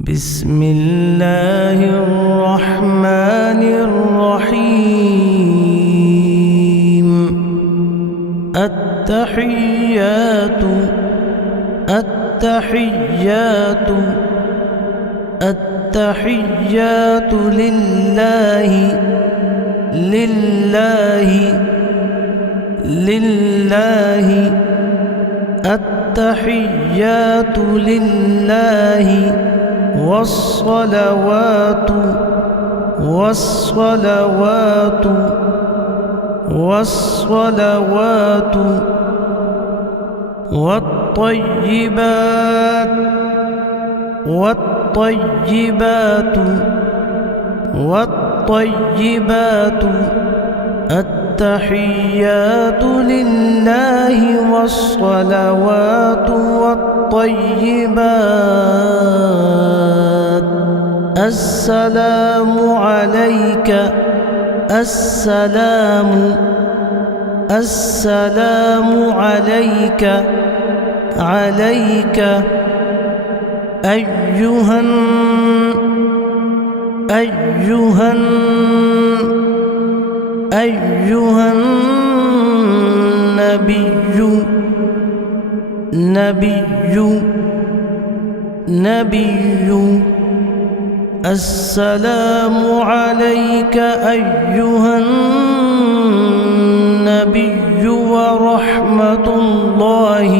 بسم الله الرحمن الرحيم. التحيات التحيات التحيات لله لله لله التحيات لله والصلوات والصلوات والصلوات والطيبات والطيبات والطيبات التحيات لله والصلوات والطيبات. السلام عليك السلام السلام عليك عليك أيها النبي نبي. السلام عليك أيها النبي ورحمة الله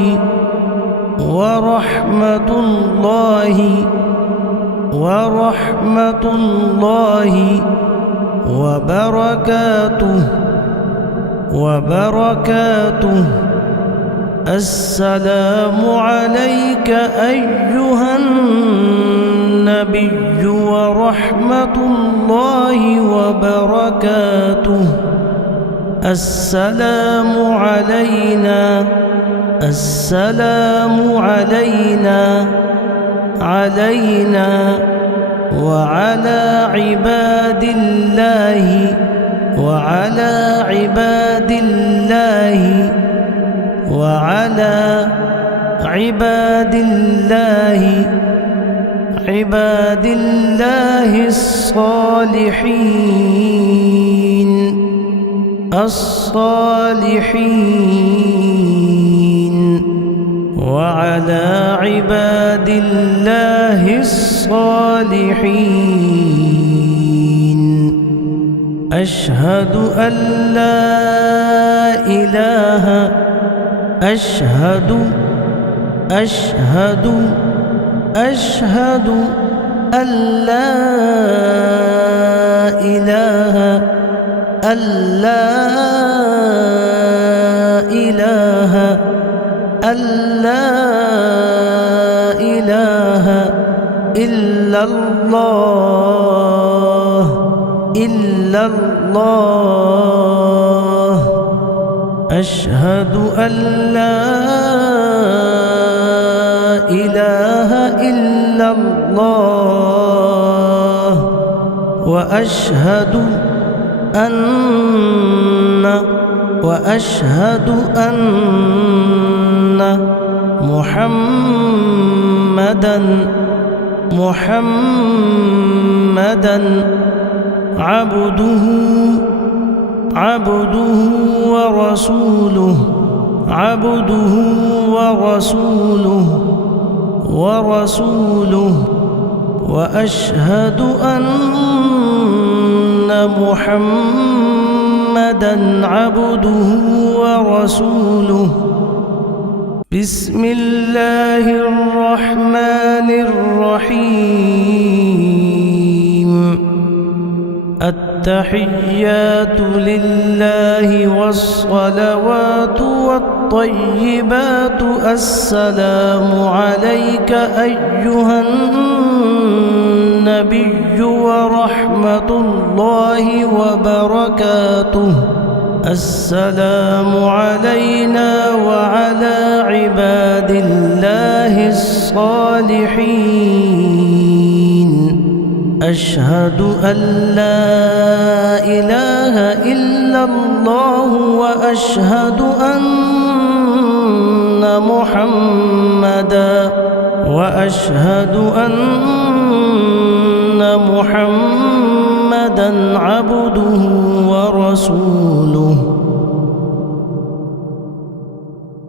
وبركاته. السلام عليك أيها النبي ورحمة الله وبركاته. السلام علينا وعلى عباد الله عباد الله الصالحين وعلى عباد الله الصالحين. أشهد أن لا إله أشهد أن لا إله إلا الله أشهد أن لا إله إلا الله وأشهد أن محمدا عبده ورسوله. وأشهد أن محمدا عبده ورسوله. بسم الله الرحمن الرحيم. التحيات لله والصلوات والطيبات. السلام عليك أيها النبي ورحمة الله وبركاته. السلام علينا وعلى عباد الله الصالحين. أشهد أن لا إله إلا الله وأشهد أن محمدا محمدا عبده ورسوله